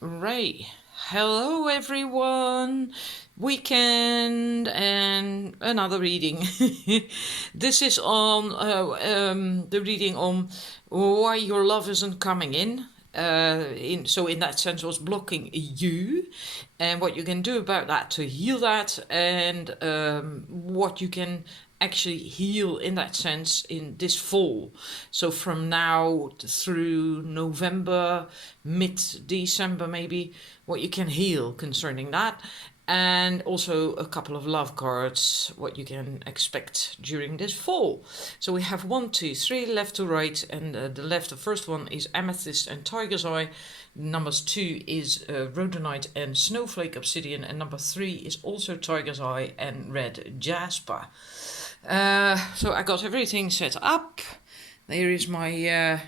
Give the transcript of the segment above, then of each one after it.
Right. Hello, everyone. Weekend and another reading. This is on the reading on why your love isn't coming in. In that sense, what's blocking you, and what you can do about that to heal that, and what you can actually heal in that sense in this fall. So from now through November, mid December maybe, what you can heal concerning that. And also a couple of love cards, what you can expect during this fall. So we have 1, 2, 3 left to right, and the first one is Amethyst and Tiger's Eye. Numbers 2 is Rhodonite and Snowflake Obsidian, and number 3 is also Tiger's Eye and Red Jasper. So I got everything set up. There is my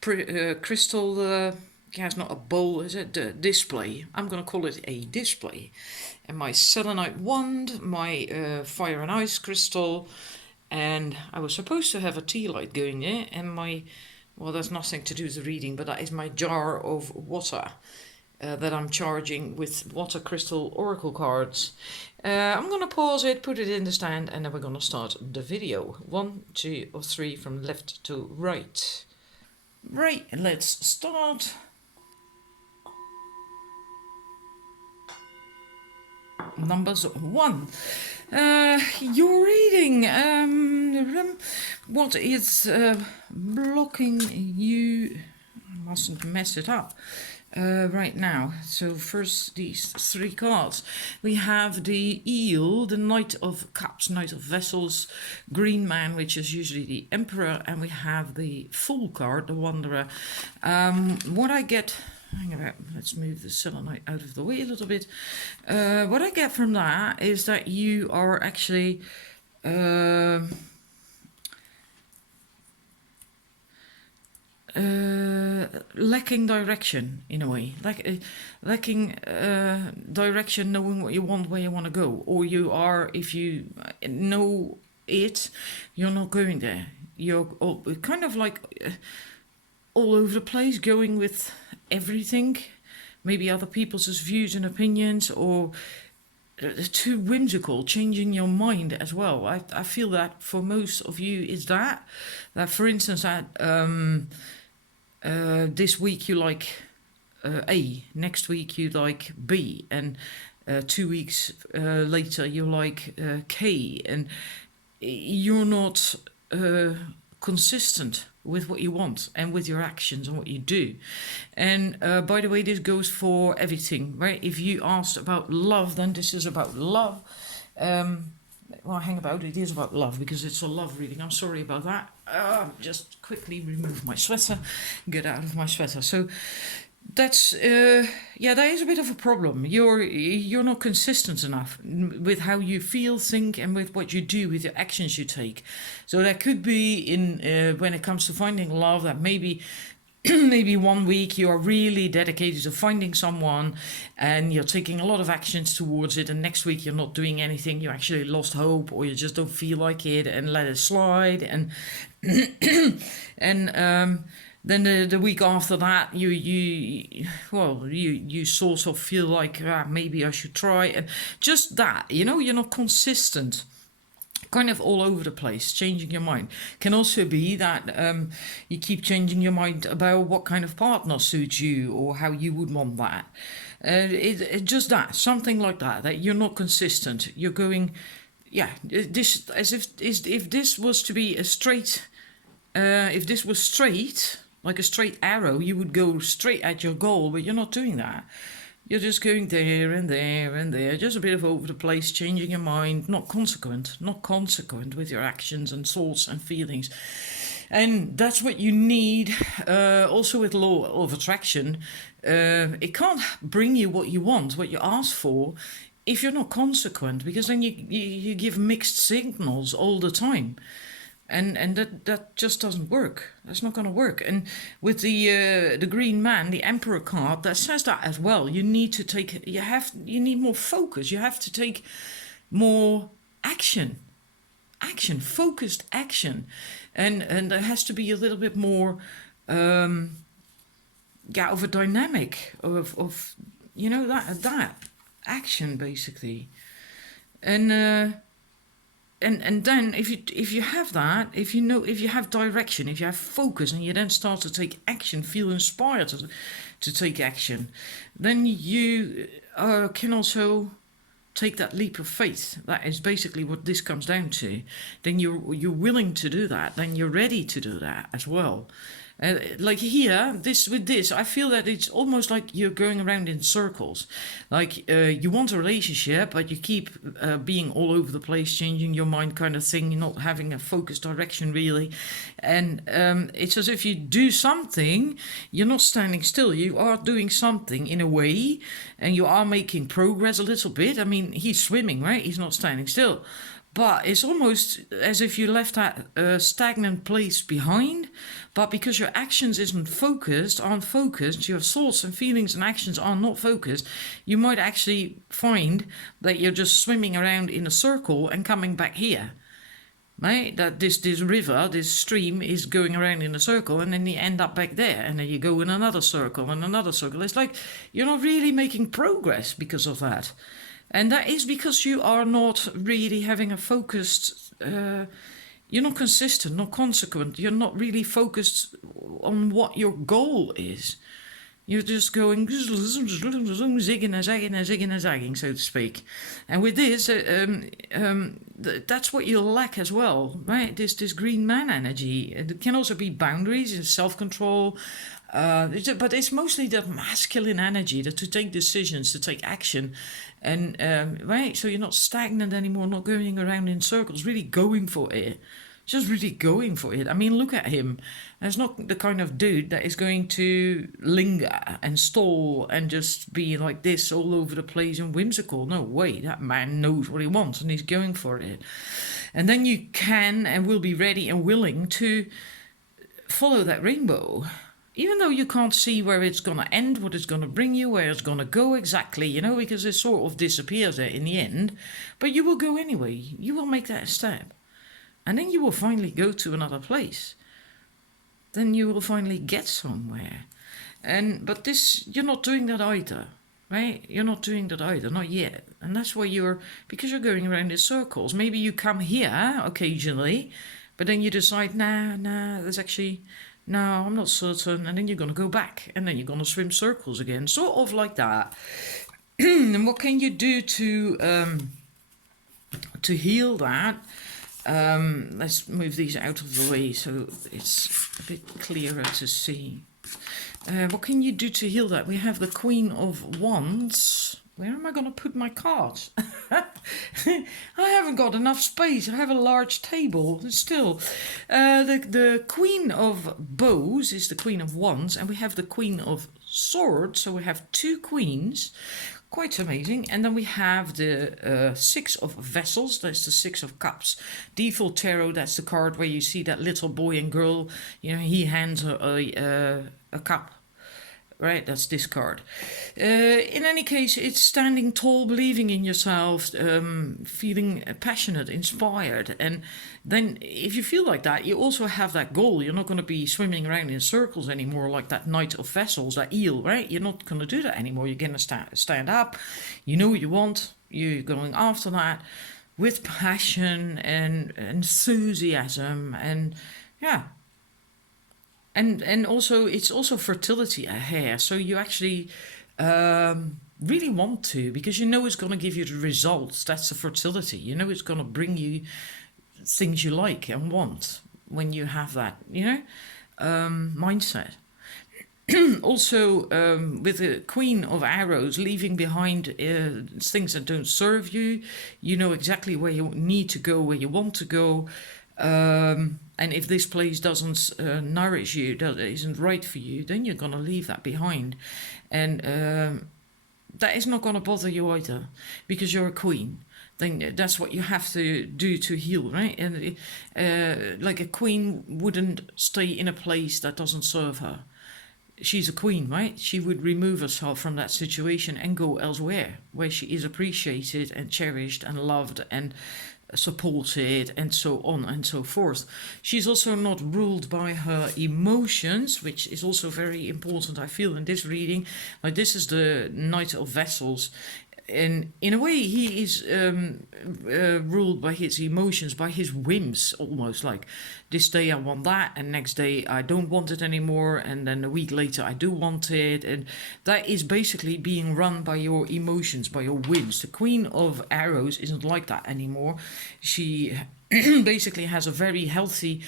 crystal. It's not a bowl, is it? Display. I'm gonna call it a display. And my selenite wand, my fire and ice crystal, and I was supposed to have a tea light going there, and that's nothing to do with the reading, but that is my jar of water. That I'm charging with water crystal oracle cards. I'm gonna pause it, put it in the stand, and then we're gonna start the video. 1, 2, or 3 from left to right. Right, let's start. Numbers 1. Your reading. What is blocking you? I mustn't mess it up. Right now. So first these 3 cards. We have the Eel, the Knight of Cups, Knight of Vessels, Green Man, which is usually the Emperor, and we have the Fool card, the Wanderer. What I get... Hang about, let's move the selenite out of the way a little bit. What I get from that is that you are actually... lacking direction in a way, lacking direction, knowing what you want, where you want to go, or you are, if you know it, you're not going there. You're kind of like all over the place, going with everything, maybe other people's views and opinions, or too whimsical, changing your mind as well. I feel that for most of you is that for instance, that this week you like A, next week you like B, and 2 weeks later you like K, and you're not consistent with what you want and with your actions and what you do. And by the way, this goes for everything, right? If you asked about love, then this is about love. Hang about, it is about love because it's a love reading. I'm sorry about that. Just quickly remove my sweater, get out of my sweater. So that's that is a bit of a problem. You're not consistent enough with how you feel, think, and with what you do, with the actions you take. So that could be in when it comes to finding love, that maybe maybe 1 week you are really dedicated to finding someone and you're taking a lot of actions towards it, and next week you're not doing anything, you actually lost hope, or you just don't feel like it and let it slide, and and then the week after that you sort of feel like maybe I should try, and just that, you're not consistent, kind of all over the place, changing your mind. Can also be that you keep changing your mind about what kind of partner suits you or how you would want that. Just that, something like that you're not consistent. You're going, this as if this was to be a straight, if this was straight, like a straight arrow, you would go straight at your goal, but you're not doing that. You're just going there and there and there, just a bit of over the place, changing your mind, not consequent with your actions and thoughts and feelings. And that's what you need. Also with law of attraction, it can't bring you what you want, what you ask for, if you're not consequent, because then you give mixed signals all the time. And that just doesn't work. That's not going to work. And with the Green Man, the Emperor card, that says that as well. You need to take. You need more focus. You have to take more action, focused action, and there has to be a little bit more yeah, of a dynamic of that action basically. And and then if you have that, if you have direction, if you have focus, and you then start to take action, feel inspired to take action, then you can also take that leap of faith. That is basically what this comes down to. Then you're willing to do that. Then you're ready to do that as well. Like here, with this, I feel that it's almost like you're going around in circles. Like you want a relationship, but you keep being all over the place, changing your mind, kind of thing. You're not having a focused direction really, and it's as if you do something. You're not standing still. You are doing something in a way, and you are making progress a little bit. I mean, he's swimming, right? He's not standing still. But it's almost as if you left that stagnant place behind. But because your actions aren't focused, your thoughts and feelings and actions are not focused, you might actually find that you're just swimming around in a circle and coming back here. Right? That this river, this stream is going around in a circle, and then you end up back there, and then you go in another circle and another circle. It's like you're not really making progress because of that. And that is because you are not really having a focused, you're not consistent, not consequent. You're not really focused on what your goal is. You're just going zigging and zagging and zigging and zagging, so to speak. And with this, that's what you'll lack as well, right? This green man energy. It can also be boundaries and self-control. But it's mostly the masculine energy to take decisions, to take action, and right. So you're not stagnant anymore, not going around in circles, really going for it, just really going for it. I mean, look at him. That's not the kind of dude that is going to linger and stall and just be like this all over the place and whimsical. No way, that man knows what he wants and he's going for it. And then you can and will be ready and willing to follow that rainbow. Even though you can't see where it's going to end, what it's going to bring you, where it's going to go exactly, because it sort of disappears there in the end. But you will go anyway. You will make that step. And then you will finally go to another place. Then you will finally get somewhere. But this, you're not doing that either, right? You're not doing that either, not yet. And that's why because you're going around in circles. Maybe you come here occasionally, but then you decide, nah, there's actually... No, I'm not certain. And then you're going to go back. And then you're going to swim circles again. Sort of like that. And what can you do to heal that? Let's move these out of the way so it's a bit clearer to see. What can you do to heal that? We have the Queen of Wands. Where am I going to put my cards? I haven't got enough space. I have a large table. Still, the Queen of Bows is the Queen of Wands, and we have the Queen of Swords. So we have two queens. Quite amazing. And then we have the Six of Vessels. That's the Six of Cups. Default Tarot, that's the card where you see that little boy and girl. He hands her a cup. Right, that's this card. In any case, it's standing tall, believing in yourself, feeling passionate, inspired. And then if you feel like that, you also have that goal. You're not going to be swimming around in circles anymore like that Knight of Vessels, that eel, right? You're not going to do that anymore. You're going to stand up. You know what you want. You're going after that with passion and enthusiasm and, yeah. And also, it's also fertility here. So you actually really want to, because it's going to give you the results. That's the fertility. It's going to bring you things you like and want when you have that, mindset. Also, with the Queen of Arrows, leaving behind things that don't serve you. You know exactly where you need to go, where you want to go. And if this place doesn't nourish you, isn't right for you, then you're going to leave that behind. And that is not going to bother you either, because you're a queen. Then that's what you have to do to heal, right? And like a queen wouldn't stay in a place that doesn't serve her. She's a queen, right? She would remove herself from that situation and go elsewhere, where she is appreciated and cherished and loved and supported, and so on and so forth. She's also not ruled by her emotions, which is also very important, I feel, in this reading. Like, this is the Knight of Vessels, and in a way he is ruled by his emotions, by his whims, almost. Like, this day I want that, and next day I don't want it anymore, and then a week later I do want it. And that is basically being run by your emotions, by your whims. The Queen of Arrows isn't like that anymore. She basically has a very healthy,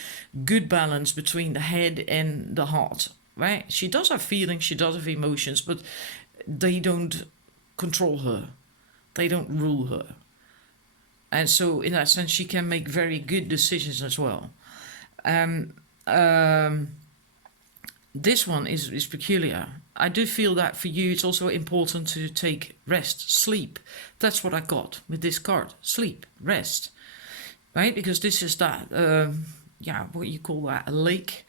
good balance between the head and the heart, right? She does have feelings, she does have emotions, but they don't control her, they don't rule her. And so in that sense she can make very good decisions as well. This one is peculiar. I do feel that for you it's also important to take rest, sleep. That's what I got with this card. Sleep, rest, right? Because this is that what you call that, a lake,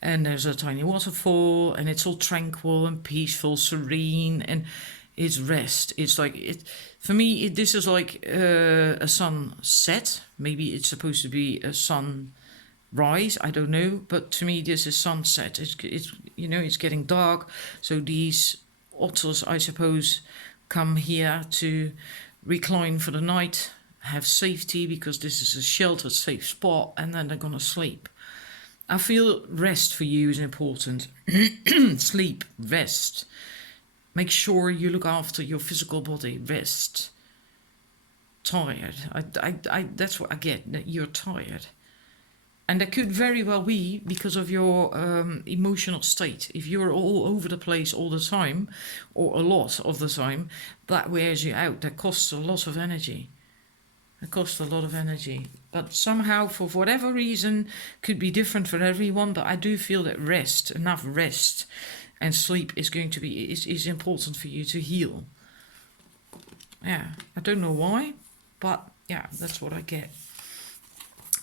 and there's a tiny waterfall, and it's all tranquil and peaceful, serene, and it's rest. It's like it for me. This is like a sunset. Maybe it's supposed to be a sunrise. I don't know, but to me this is sunset. It's it's getting dark. So these otters, I suppose, come here to recline for the night, have safety, because this is a sheltered, safe spot, and then they're gonna sleep. I feel rest for you is important. Sleep, rest. Make sure you look after your physical body. Rest. Tired. I that's what I get, that you're tired. And that could very well be because of your emotional state. If you're all over the place all the time, or a lot of the time, that wears you out. That costs a lot of energy. It costs a lot of energy. But somehow, for whatever reason, could be different for everyone, but I do feel that rest, enough rest, and sleep is going to be is important for you to heal. Yeah, I don't know why, but yeah, that's what I get.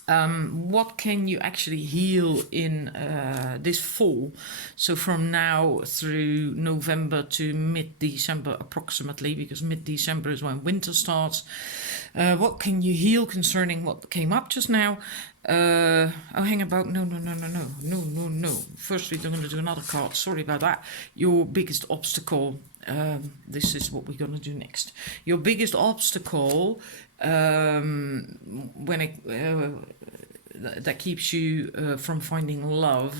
What can you actually heal in this fall? So from now through November to mid-December approximately, because mid-December is when winter starts. What can you heal concerning what came up just now? Hang about. No. First, we're going to do another card. Sorry about that. Your biggest obstacle. This is what we're going to do next. Your biggest obstacle when it that keeps you from finding love.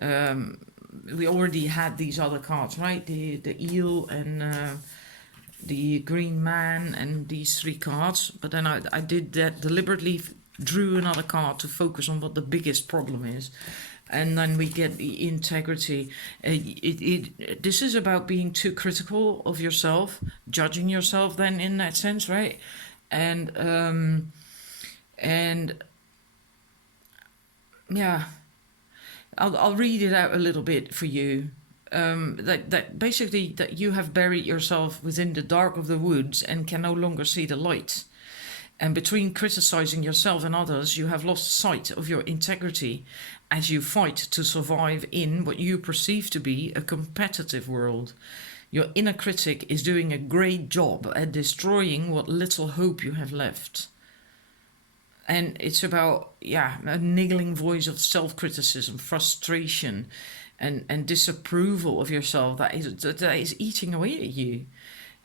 We already had these other cards, right? The eel and the green man and these three cards. But then I did that deliberately, drew another card to focus on what the biggest problem is. And then we get the integrity. This is about being too critical of yourself, judging yourself then in that sense, right? And yeah, I'll read it out a little bit for you. That basically that you have buried yourself within the dark of the woods and can no longer see the light. And between criticizing yourself and others, you have lost sight of your integrity as you fight to survive in what you perceive to be a competitive world. Your inner critic is doing a great job at destroying what little hope you have left. And it's about, a niggling voice of self-criticism, frustration, and disapproval of yourself that is eating away at you.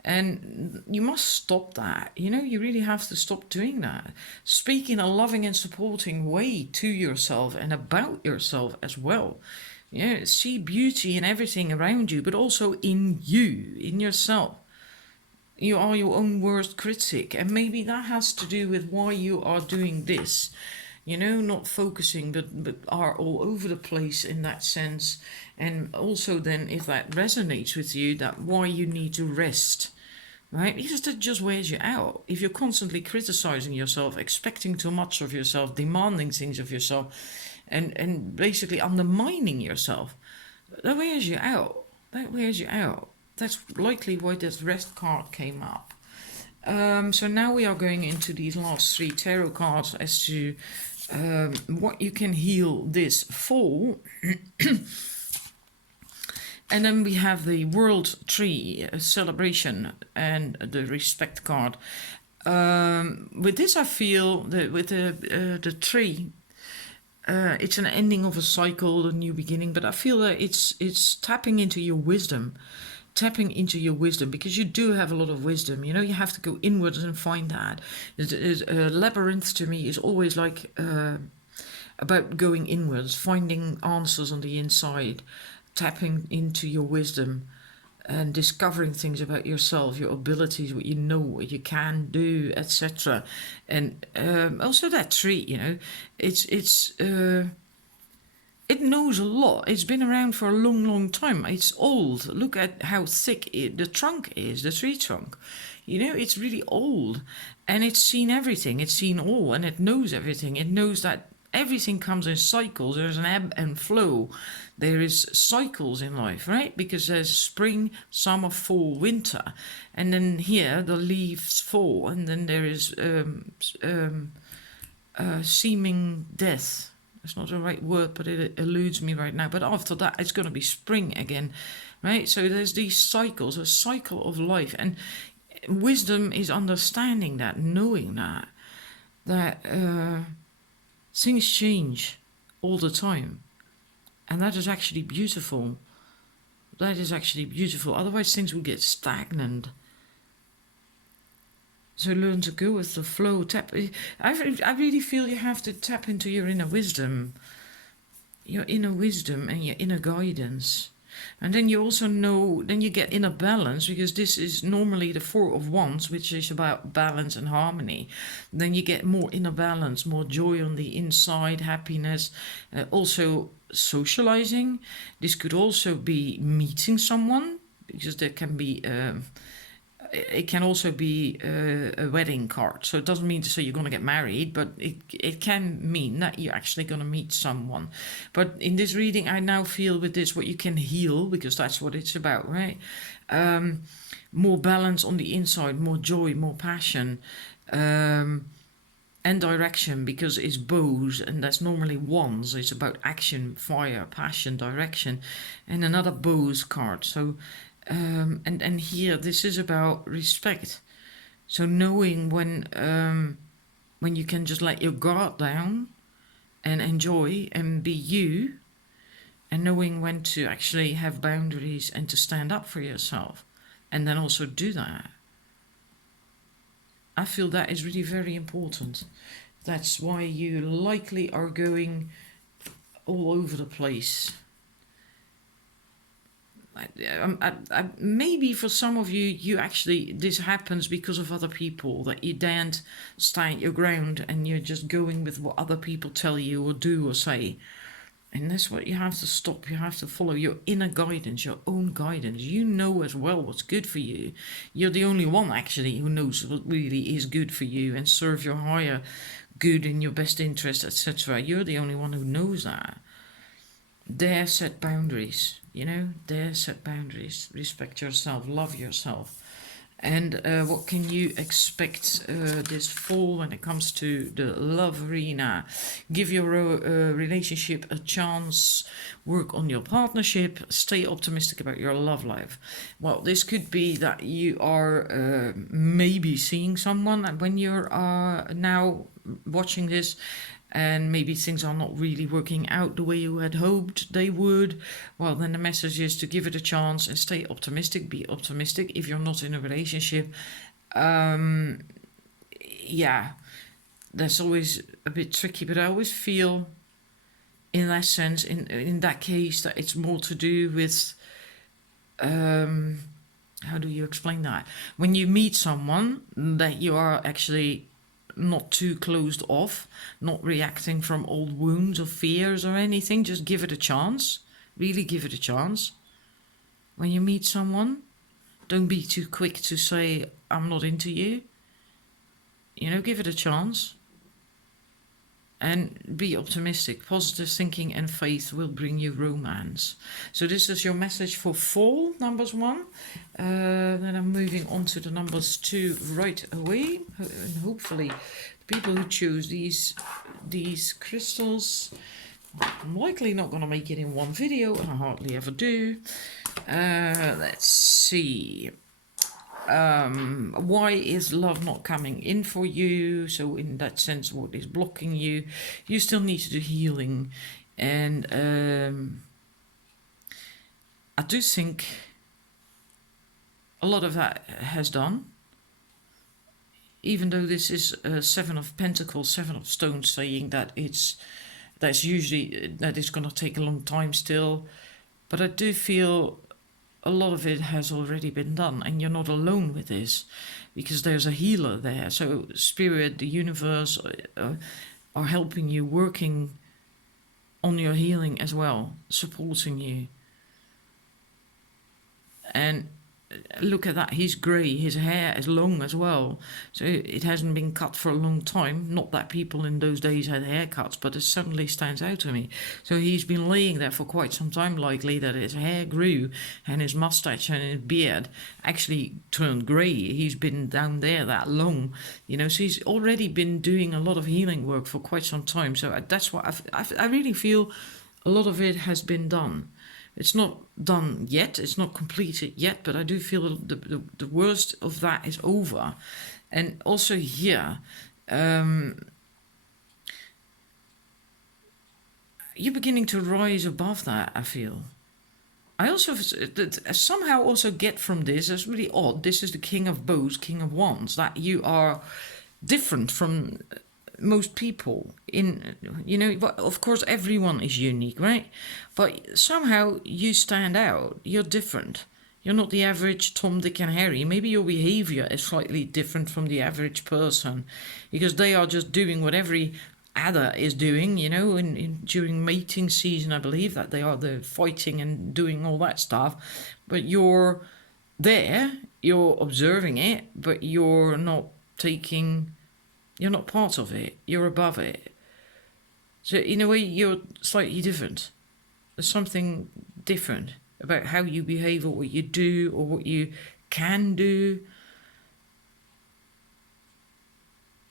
And you must stop that. You really have to stop doing that. Speak in a loving and supporting way to yourself and about yourself as well. See beauty in everything around you, but also in you, in yourself. You are your own worst critic, and maybe that has to do with why you are doing this. Not focusing, but are all over the place in that sense. And also then, if that resonates with you, that why you need to rest, right? Because that just wears you out. If you're constantly criticizing yourself, expecting too much of yourself, demanding things of yourself, and basically undermining yourself, that wears you out. That's likely why this rest card came up. So now we are going into these last three tarot cards as to what you can heal this fall. And then we have the World Tree celebration and the respect card. With this, I feel that with the tree, it's an ending of a cycle, a new beginning. But I feel that it's tapping into your wisdom, because you do have a lot of wisdom. You know, you have to go inwards and find that. Labyrinth to me is always like about going inwards, finding answers on the inside, tapping into your wisdom, and discovering things about yourself, your abilities, what you know, what you can do, etc. And also that tree, you know, it knows a lot. It's been around for a long, long time. It's old. Look at how thick the trunk is, the tree trunk. You know, it's really old, and it's seen everything. It's seen all, and it knows everything. It knows that everything comes in cycles. There's an ebb and flow. There is cycles in life, right? Because there's spring, summer, fall, winter, and then here the leaves fall, and then there is seeming death. That's not the right word, but it eludes me right now. But after that, it's going to be spring again, right? So there's these cycles, a cycle of life, and wisdom is understanding that, knowing that things change all the time. And that is actually beautiful. That is actually beautiful. Otherwise, things will get stagnant. So learn to go with the flow. I really feel you have to tap into your inner wisdom. Your inner wisdom and your inner guidance. And then you also know, then you get inner balance, because this is normally the Four of Wands, which is about balance and harmony. Then you get more inner balance, more joy on the inside, happiness, also socializing. This could also be meeting someone, because there can be it can also be a wedding card. So it doesn't mean to say you're going to get married, but it can mean that you're actually going to meet someone. But in this reading, I now feel with this what you can heal, because that's what it's about, right? More balance on the inside, more joy, more passion, and direction, because it's bows, and that's normally wands. It's about action, fire, passion, direction, and another bows card. So and here this is about respect. So knowing when you can just let your guard down and enjoy and be you, and knowing when to actually have boundaries and to stand up for yourself, and then also do that. I feel that is really very important. That's why you likely are going all over the place. Maybe for some of you actually, this happens because of other people, that you daren't stand your ground and you're just going with what other people tell you or do or say. And that's what you have to stop. You have to follow your inner guidance, your own guidance. You know as well what's good for you. You're the only one actually who knows what really is good for you and serve your higher good in your best interest, etc. You're the only one who knows that. Dare set boundaries, dare set boundaries. Respect yourself, love yourself. And what can you expect this fall when it comes to the love arena? Give your relationship a chance, work on your partnership, stay optimistic about your love life. Well, this could be that you are maybe seeing someone, and when you're now watching this, and maybe things are not really working out the way you had hoped they would, well, then the message is to give it a chance and stay optimistic, be optimistic. If you're not in a relationship, that's always a bit tricky, but I always feel in that sense, in that case, that it's more to do with, how do you explain that? When you meet someone, that you are actually not too closed off, not reacting from old wounds or fears or anything. Just give it a chance. Really give it a chance. When you meet someone, don't be too quick to say, I'm not into you. Give it a chance. And be optimistic. Positive thinking and faith will bring you romance. So this is your message for fall, numbers 1. Then I'm moving on to the numbers 2 right away. And hopefully the people who choose these crystals, I'm likely not going to make it in one video, and I hardly ever do. Let's see. why is love not coming in for you? So in that sense, what is blocking you? You still need to do healing, and I do think a lot of that has done. Even though this is Seven of Pentacles, Seven of Stones, saying that that's usually that it's going to take a long time still, but I do feel a lot of it has already been done, and you're not alone with this, because there's a healer there. So spirit, the universe, are helping you, working on your healing as well, supporting you. And look at that, he's grey, his hair is long as well, so it hasn't been cut for a long time. Not that people in those days had haircuts, but it suddenly stands out to me. So he's been laying there for quite some time, likely that his hair grew and his mustache and his beard actually turned grey. He's been down there that long, so he's already been doing a lot of healing work for quite some time. So that's what I really feel a lot of it has been done. It's not done yet, it's not completed yet, but I do feel the worst of that is over. And also here, you're beginning to rise above that, I feel. I also somehow also get from this, it's really odd, this is the King of Bows, King of Wands, that you are different from most people. Of course everyone is unique, right? But somehow you stand out, you're different. You're not the average Tom, Dick and Harry. Maybe your behavior is slightly different from the average person, because they are just doing what every adder is doing, during mating season. I believe that they are the fighting and doing all that stuff, but you're there, you're observing it, but you're not part of it, you're above it. So in a way, you're slightly different. There's something different about how you behave, or what you do, or what you can do.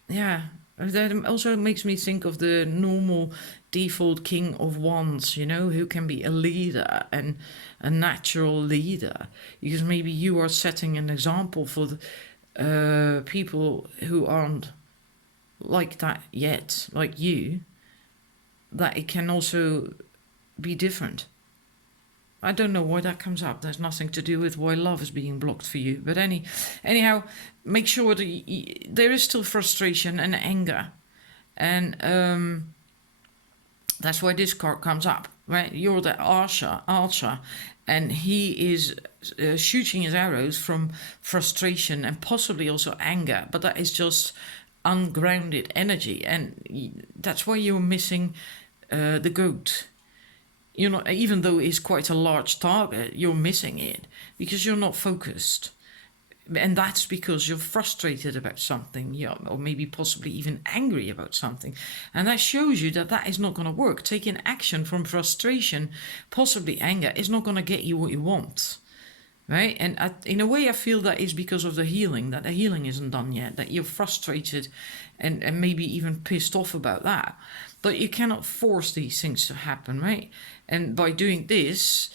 Yeah, that also makes me think of the normal default King of Wands, who can be a leader and a natural leader. Because maybe you are setting an example for the people who aren't like that yet, like you, that it can also be different. I don't know why that comes up. There's nothing to do with why love is being blocked for you. But anyhow, make sure that there is still frustration and anger. And that's why this card comes up, right? You're the archer, and he is shooting his arrows from frustration and possibly also anger. But that is just ungrounded energy, and that's why you're missing the goat. Even though it's quite a large target, you're missing it because you're not focused, and that's because you're frustrated about something, or maybe possibly even angry about something, and that shows you that is not going to work. Taking action from frustration, possibly anger, is not going to get you what you want. Right? And in a way, I feel that is because of the healing, that the healing isn't done yet, that you're frustrated and maybe even pissed off about that. But you cannot force these things to happen, right? And by doing this,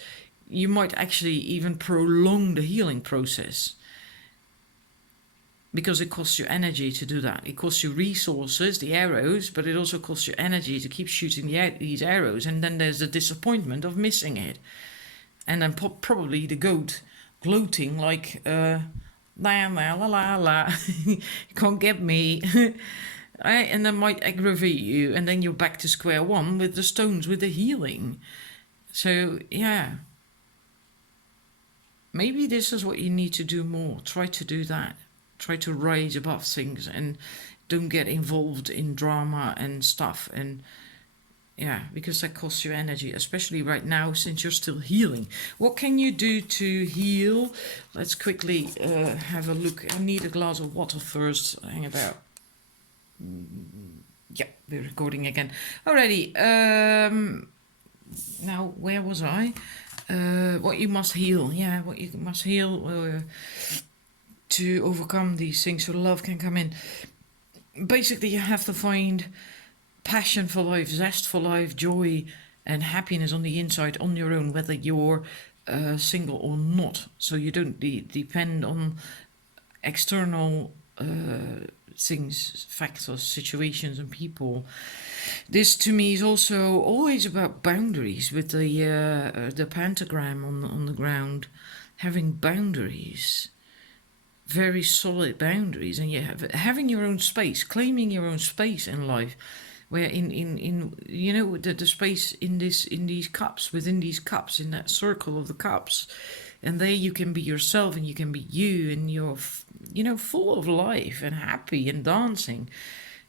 you might actually even prolong the healing process, because it costs you energy to do that. It costs you resources, the arrows, but it also costs you energy to keep shooting these arrows. And then there's the disappointment of missing it. And then probably the goat gloating like, la la la la la, you can't get me. Right? And that might aggravate you, and then you're back to square one with the stones, with the healing. So yeah, maybe this is what you need to do more. Try to do that. Try to rise above things and don't get involved in drama and stuff. And yeah, because that costs you energy, especially right now since you're still healing. What can you do to heal? Let's quickly have a look. I need a glass of water first. Hang about. Yeah, we're recording again. Alrighty. Now, where was I? What you must heal. Yeah, what you must heal to overcome these things so love can come in. Basically, you have to find passion for life, zest for life, joy and happiness on the inside on your own, whether you're single or not. So you don't depend on external things, factors, situations, and people. This to me is also always about boundaries. With the pentagram on the ground, having boundaries, very solid boundaries, and having your own space, claiming your own space in life. Where in the space in these cups, within these cups, in that circle of the cups, and there you can be yourself and you can be you, and you're full of life and happy and dancing.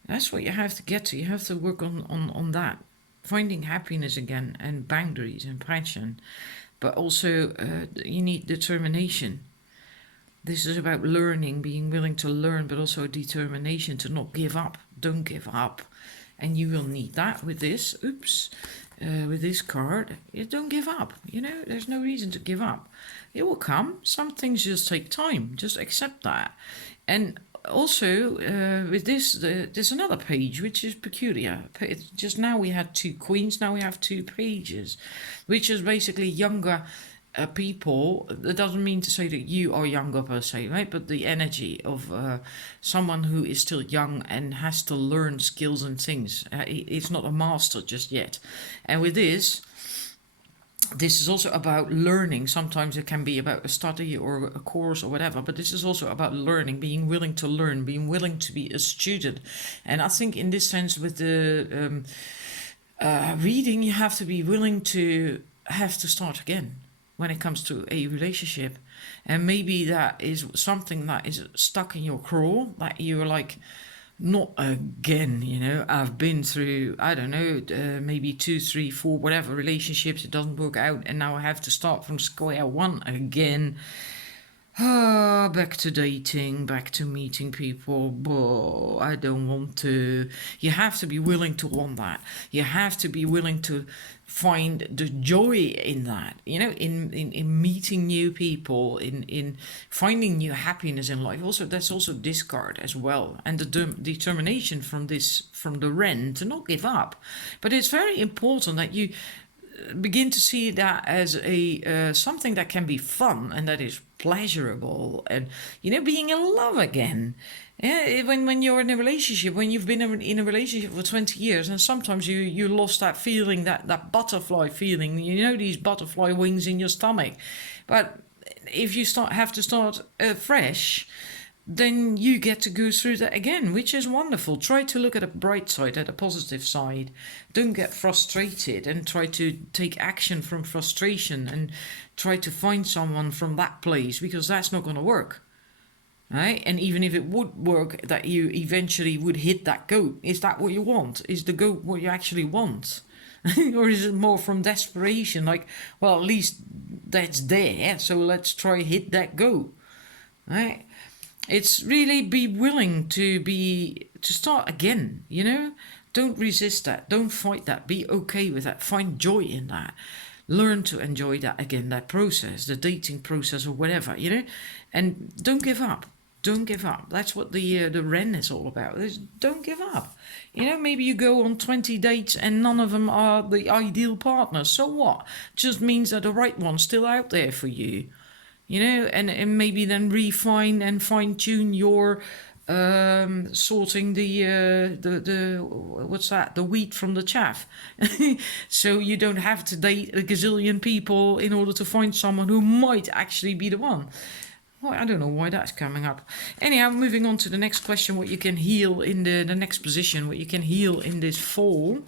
That's what you have to get to. You have to work on that, finding happiness again, and boundaries and passion. But also you need determination. This is about learning, being willing to learn, but also determination to not give up. Don't give up. And you will need that with this. With this card. Don't give up. There's no reason to give up. It will come. Some things just take time. Just accept that. And also, with this, there's another page which is peculiar. Just now we had 2 queens, now we have 2 pages, which is basically younger people. That doesn't mean to say that you are younger per se, right? But the energy of someone who is still young and has to learn skills and things. It's not a master just yet. And with this is also about learning. Sometimes it can be about a study or a course or whatever, but this is also about learning, being willing to learn, being willing to be a student. And I think in this sense with the reading, you have to be willing to have to start again when it comes to a relationship. And maybe that is something that is stuck in your craw, that you're like, not again, I've been through, I don't know, maybe 2, 3, 4, whatever relationships, it doesn't work out, and now I have to start from square one again. Back to dating, back to meeting people. Whoa, I don't want to. You have to be willing to want that. You have to be willing to find the joy in that, in meeting new people, in finding new happiness in life. Also, that's also this card as well, and the determination from the Wren to not give up. But it's very important that you begin to see that as a something that can be fun and that is pleasurable, and being in love again. Yeah, when you're in a relationship, when you've been in a relationship for 20 years, and sometimes you lost that feeling, that butterfly feeling, these butterfly wings in your stomach. But if you have to start fresh, then you get to go through that again, which is wonderful. Try to look at a bright side, at a positive side. Don't get frustrated, and try to take action from frustration, and try to find someone from that place, because that's not going to work. Right? And even if it would work, that you eventually would hit that goat. Is that what you want? Is the goat what you actually want? Or is it more from desperation? Like, well, at least that's there, so let's try hit that goat. Right? It's really be willing to start again, Don't resist that. Don't fight that. Be okay with that. Find joy in that. Learn to enjoy that again, that process, the dating process or whatever, And don't give up. Don't give up. That's what the Wren is all about. Don't give up. Maybe you go on 20 dates and none of them are the ideal partner. So what? Just means that the right one's still out there for you. And maybe then refine and fine-tune your sorting the what's that? The wheat from the chaff. So you don't have to date a gazillion people in order to find someone who might actually be the one. Well, I don't know why that's coming up. Anyhow, moving on to the next question, what you can heal in the next position, what you can heal in this fall.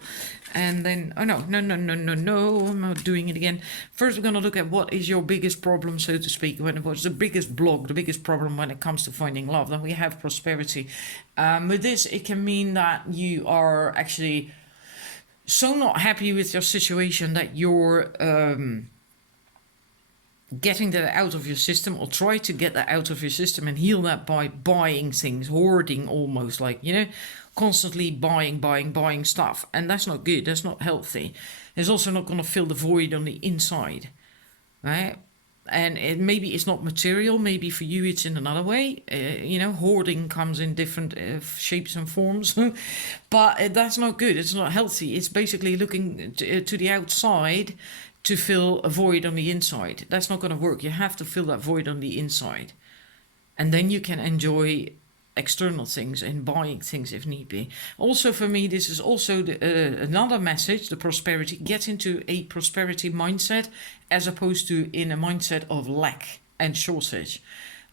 And then, oh no, I'm not doing it again. First, we're going to look at what is your biggest problem, so to speak. What's the biggest block, the biggest problem when it comes to finding love? Then we have prosperity. With this, it can mean that you are actually so not happy with your situation that you're getting that out of your system, or try to get that out of your system and heal that by buying things, hoarding almost, like, constantly buying stuff. And that's not good. That's not healthy. It's also not going to fill the void on the inside, right? And maybe it's not material. Maybe for you it's in another way. Hoarding comes in different shapes and forms. But that's not good. It's not healthy. It's basically looking to the outside to fill a void on the inside. That's not going to work. You have to fill that void on the inside. And then you can enjoy external things and buying things if need be. Also, for me, this is also another message: the prosperity. Get into a prosperity mindset as opposed to in a mindset of lack and shortage,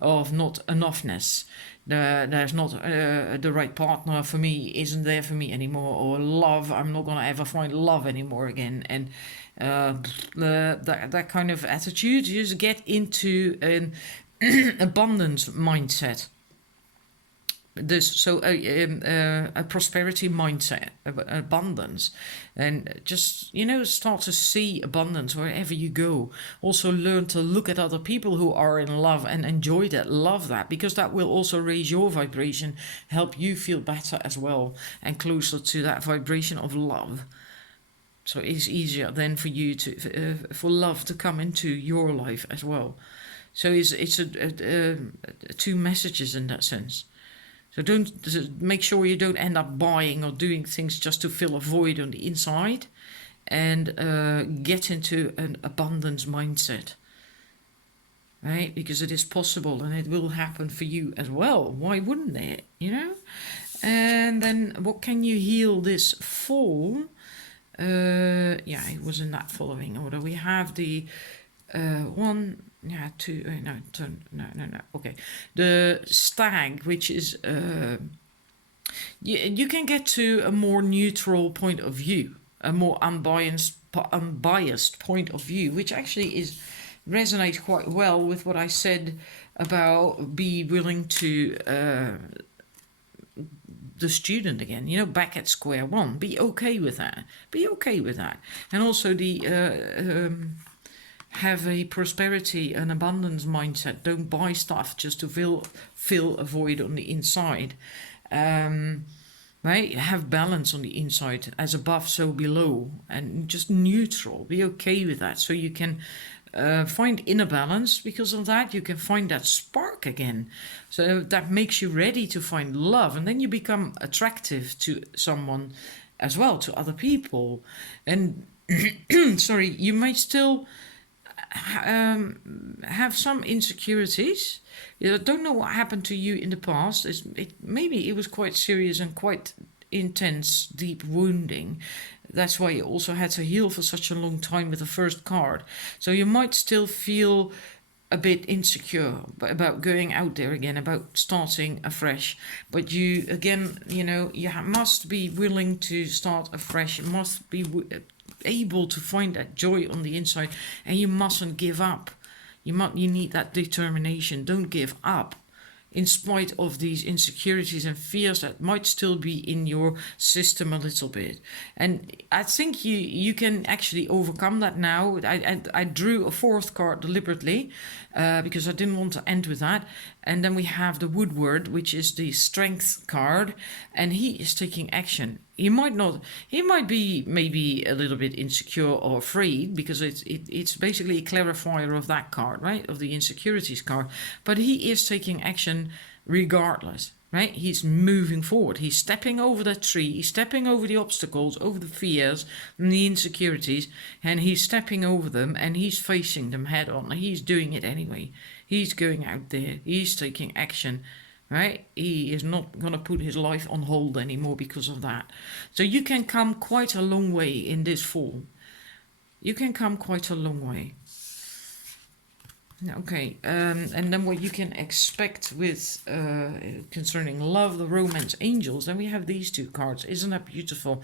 of not enoughness. There's not the right partner for me, isn't there for me anymore, or love, I'm not gonna ever find love anymore again, and that kind of attitude. You just get into an abundance mindset. A prosperity mindset, abundance, and just start to see abundance wherever you go. Also learn to look at other people who are in love and enjoy that, love that, because that will also raise your vibration, help you feel better as well, and closer to that vibration of love. So it's easier then for you to for love to come into your life as well. So it's two messages in that sense. So don't make sure you don't end up buying or doing things just to fill a void on the inside, and get into an abundance mindset, right? Because it is possible and it will happen for you as well. Why wouldn't it? And then what can you heal this for? It was in that following order. We have the one. Yeah, two. No. Okay, the stag, which is you can get to a more neutral point of view, a more unbiased point of view, which actually resonates quite well with what I said about be willing to the student again. Back at square one. Be okay with that. And also the. Have a prosperity and abundance mindset. Don't buy stuff just to fill a void on the inside. Right? Have balance on the inside, as above, so below, and just neutral. Be okay with that, so you can find inner balance. Because of that, you can find that spark again. So that makes you ready to find love, and then you become attractive to someone as well, to other people. And sorry, you might still have some insecurities. I don't know what happened to you in the past. Maybe it was quite serious and quite intense, deep wounding. That's why you also had to heal for such a long time with the first card. So you might still feel a bit insecure about going out there again, about starting afresh. But you, again, you must be willing to start afresh. You must be able to find that joy on the inside, and you mustn't give up. You need that determination. Don't give up in spite of these insecurities and fears that might still be in your system a little bit. And I think you can actually overcome that now. I drew a fourth card deliberately because I didn't want to end with that. And then we have the Woodward, which is the strength card, and he is taking action. He might be maybe a little bit insecure or afraid, because it's basically a clarifier of that card, right? Of the insecurities card. But he is taking action regardless, right? He's moving forward. He's stepping over that tree. He's stepping over the obstacles, over the fears and the insecurities, and he's stepping over them, and he's facing them head on. He's doing it anyway. He's going out there. He's taking action. Right? He is not going to put his life on hold anymore because of that. So you can come quite a long way in this fall. You can come quite a long way. Okay, and then what you can expect with concerning love, the romance, angels, then we have these two cards. Isn't that beautiful?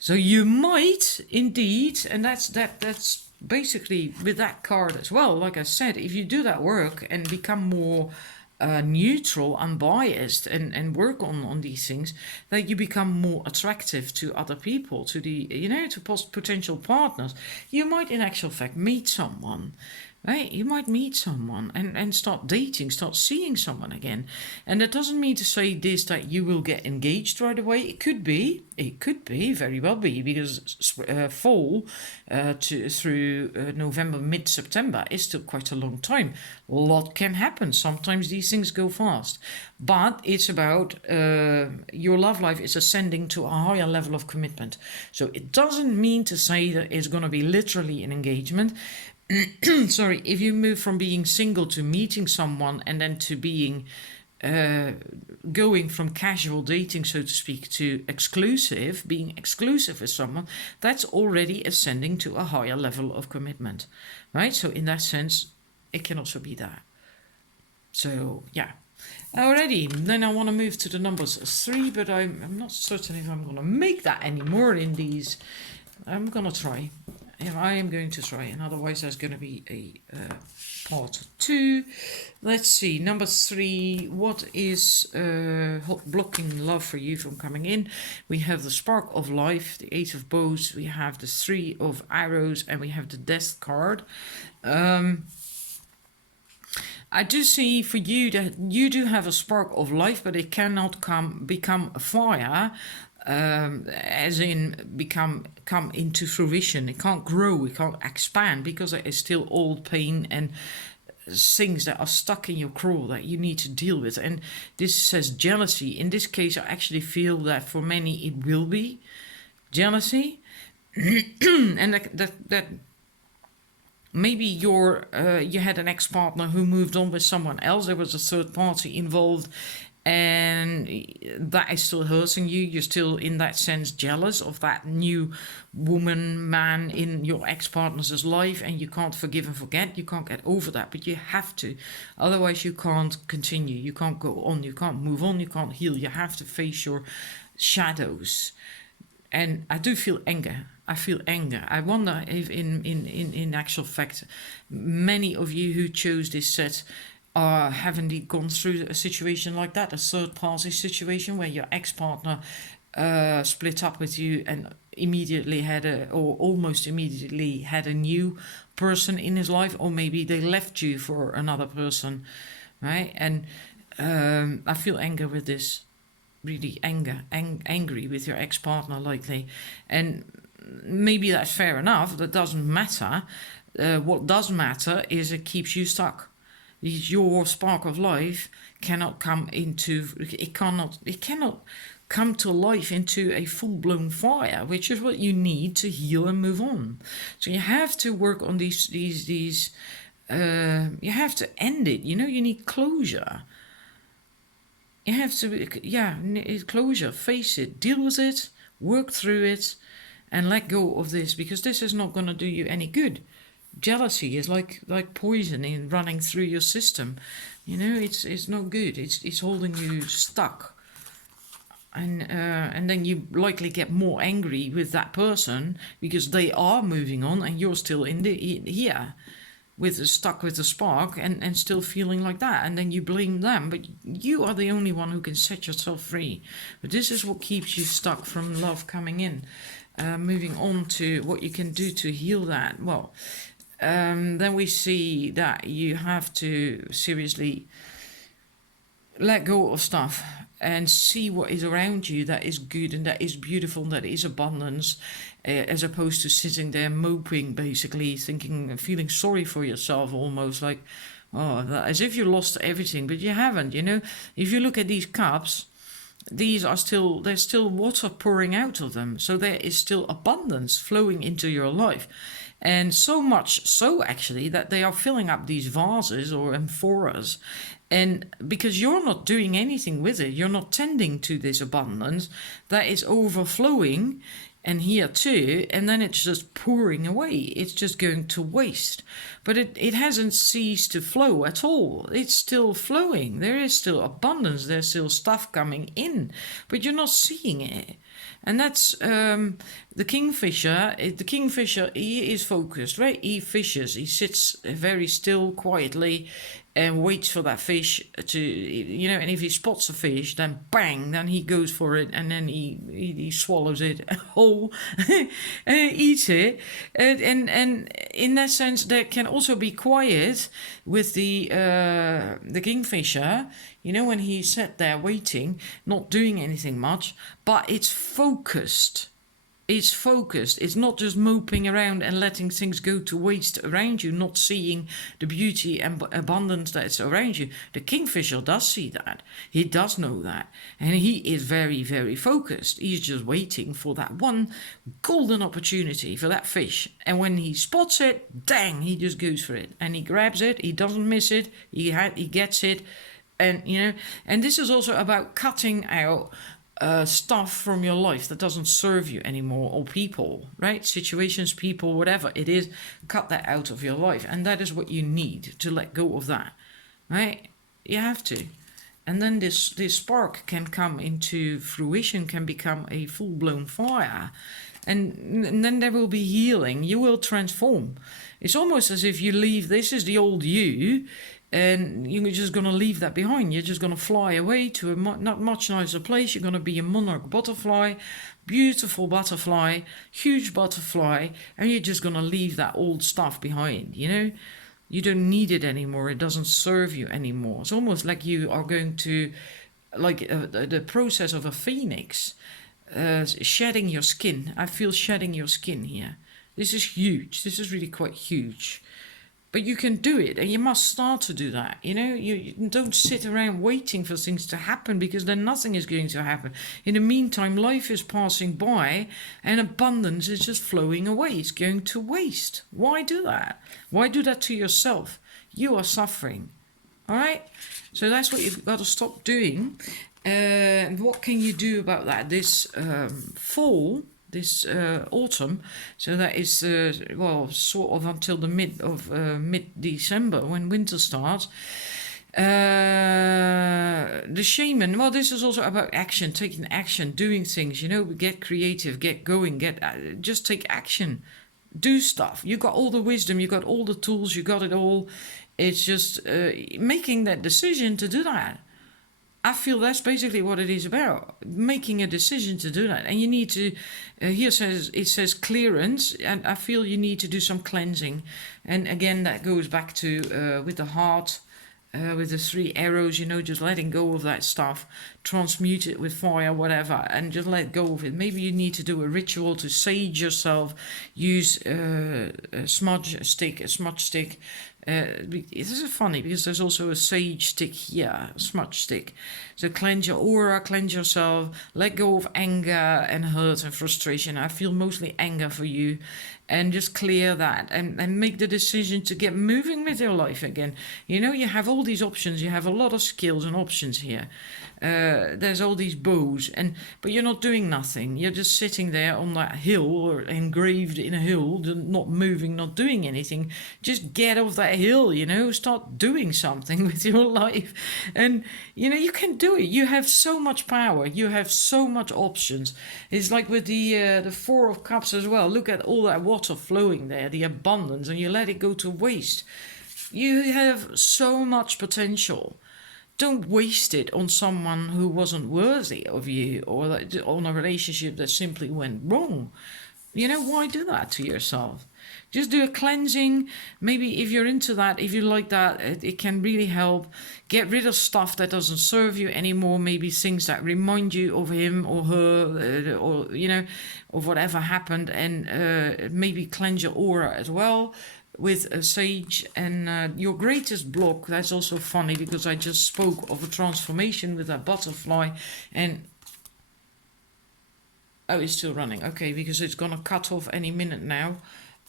So you might indeed, and that's basically with that card as well. Like I said, if you do that work and become more neutral, unbiased, and work on these things, that you become more attractive to other people, to the to potential partners. You might in actual fact meet someone, right? You might meet someone and start dating, start seeing someone again. And that doesn't mean to say this that you will get engaged right away. It could be, very well be, because fall through November, mid-September is still quite a long time. A lot can happen. Sometimes these things go fast. But it's about your love life is ascending to a higher level of commitment. So it doesn't mean to say that it's going to be literally an engagement. sorry, if you move from being single to meeting someone and then to being going from casual dating, so to speak, to exclusive, being exclusive with someone, that's already ascending to a higher level of commitment, right? So in that sense, it can also be that. So yeah. Alrighty, then I want to move to the numbers 3, but I'm not certain if I'm going to make that anymore in these. I'm going to try. If I am going to try, and otherwise there's going to be a part 2. Let's see, number 3, what is blocking love for you from coming in? We have the Spark of Life, the 8 of Bows, we have the 3 of Arrows, and we have the Death card. I do see for you that you do have a spark of life, but it cannot become a fire, as in come into fruition. It can't grow, it can't expand, because there is still old pain and things that are stuck in your craw that you need to deal with. And this says jealousy. In this case, I actually feel that for many it will be jealousy, and that maybe you had an ex-partner who moved on with someone else. There was a third party involved, and that is still hurting you. You're still, in that sense, jealous of that new woman, man in your ex-partner's life, and you can't forgive and forget. You can't get over that, but you have to. Otherwise, you can't continue. You can't go on. You can't move on. You can't heal. You have to face your shadows. And I do feel anger. I feel anger. I wonder if in actual fact, many of you who chose this set have indeed gone through a situation like that, a third party situation where your ex-partner split up with you and immediately or almost immediately had a new person in his life, or maybe they left you for another person, right? And I feel anger with this. Really angry with your ex-partner likely, and maybe that's fair enough. That doesn't matter. What does matter is it keeps you stuck. Your spark of life cannot come come to life into a full-blown fire, which is what you need to heal and move on. So you have to work on these you have to end it. You need closure. You have to, closure, face it, deal with it, work through it, and let go of this, because this is not going to do you any good. Jealousy is like poison in running through your system. It's not good. It's holding you stuck, and then you likely get more angry with that person because they are moving on and you're still here. Stuck with the spark and still feeling like that, and then you blame them, but you are the only one who can set yourself free. But this is what keeps you stuck from love coming in. Moving on to what you can do to heal that. Well, then we see that you have to seriously let go of stuff and see what is around you that is good and that is beautiful and that is abundance, as opposed to sitting there moping, basically feeling sorry for yourself, almost like, as if you lost everything, but you haven't. If you look at these cups, there's still water pouring out of them, so there is still abundance flowing into your life. And so much so, actually, that they are filling up these vases or amphoras. And because you're not doing anything with it, you're not tending to this abundance that is overflowing, and here too, and then it's just pouring away. It's just going to waste. But it hasn't ceased to flow at all. It's still flowing. There is still abundance. There's still stuff coming in, but you're not seeing it. And that's the kingfisher. The kingfisher, he is focused, right? He fishes. He sits very still, quietly, and waits for that fish to, and if he spots a fish, then bang, then he goes for it, and then he swallows it whole, and eats it. And in that sense, there can also be quiet with the kingfisher. When he sat there waiting, not doing anything much, but it's focused. It's focused. It's not just moping around and letting things go to waste around you, not seeing the beauty and abundance that's around you. The kingfisher does see that. He does know that. And he is very, very focused. He's just waiting for that one golden opportunity for that fish. And when he spots it, dang, he just goes for it. And he grabs it. He doesn't miss it. He gets it. And, and this is also about cutting out stuff from your life that doesn't serve you anymore, or people, right? Situations, people, whatever it is, cut that out of your life. And that is what you need to let go of that, right? You have to. And then this spark can come into fruition, can become a full-blown fire. And then there will be healing. You will transform. It's almost as if you leave, this is the old you, and you're just going to leave that behind. You're just going to fly away to a not much nicer place. You're going to be a monarch butterfly, beautiful butterfly, huge butterfly, and you're just going to leave that old stuff behind, You don't need it anymore. It doesn't serve you anymore. It's almost like you are going to, like the process of a phoenix, shedding your skin. I feel shedding your skin here. This is huge. This is really quite huge. But you can do it, and you must start to do that. You don't sit around waiting for things to happen, because then nothing is going to happen. In the meantime, life is passing by and abundance is just flowing away. It's going to waste. Why do that? Why do that to yourself? You are suffering. All right? So that's what you've got to stop doing. And what can you do about that? This fall, this autumn, so that is sort of until the mid-December, when winter starts. The shaman, this is also about action, taking action, doing things, get creative, get going, just take action, do stuff. You got all the wisdom, you got all the tools, you got it all. It's just making that decision to do that. I feel that's basically what it is about, making a decision to do that. And you need to, it says clearance, and I feel you need to do some cleansing. And again, that goes back to with the heart, with the 3 arrows, just letting go of that stuff, transmute it with fire, whatever, and just let go of it. Maybe you need to do a ritual to sage yourself, use a smudge stick. This is funny because there's also a sage stick here, a smudge stick. So cleanse your aura, cleanse yourself, let go of anger and hurt and frustration. I feel mostly anger for you. And just clear that and make the decision to get moving with your life again. You have all these options. You have a lot of skills and options here. There's all these bows, but you're not doing nothing. You're just sitting there on that hill, or engraved in a hill, not moving, not doing anything. Just get off that hill, start doing something with your life. And, you can do it. You have so much power. You have so much options. It's like with the 4 of Cups as well. Look at all that water flowing there, the abundance, and you let it go to waste. You have so much potential. Don't waste it on someone who wasn't worthy of you, or on a relationship that simply went wrong. Why do that to yourself? Just do a cleansing. Maybe if you're into that, if you like that, it can really help. Get rid of stuff that doesn't serve you anymore. Maybe things that remind you of him or her, or of whatever happened, and maybe cleanse your aura as well with a sage. And your greatest block, that's also funny because I just spoke of a transformation with that butterfly, and it's still running. Okay, because it's gonna cut off any minute now.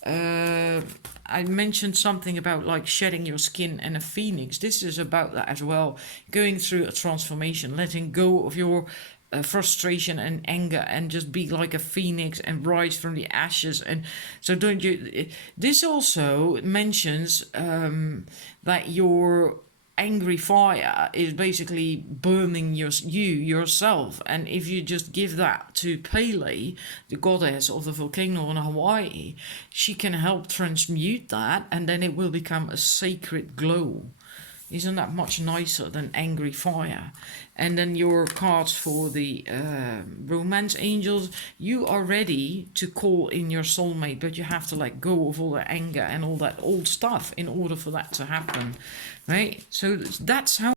I mentioned something about like shedding your skin and a phoenix. This is about that as well, going through a transformation, letting go of your frustration and anger, and just be like a phoenix and rise from the ashes. And so this also mentions that your angry fire is basically burning yourself, and if you just give that to Pele, the goddess of the volcano in Hawaii, she can help transmute that, and then it will become a sacred glow. Isn't that much nicer than angry fire? And then your cards for the romance angels, you are ready to call in your soulmate, but you have to let go of all the anger and all that old stuff in order for that to happen, right? So that's how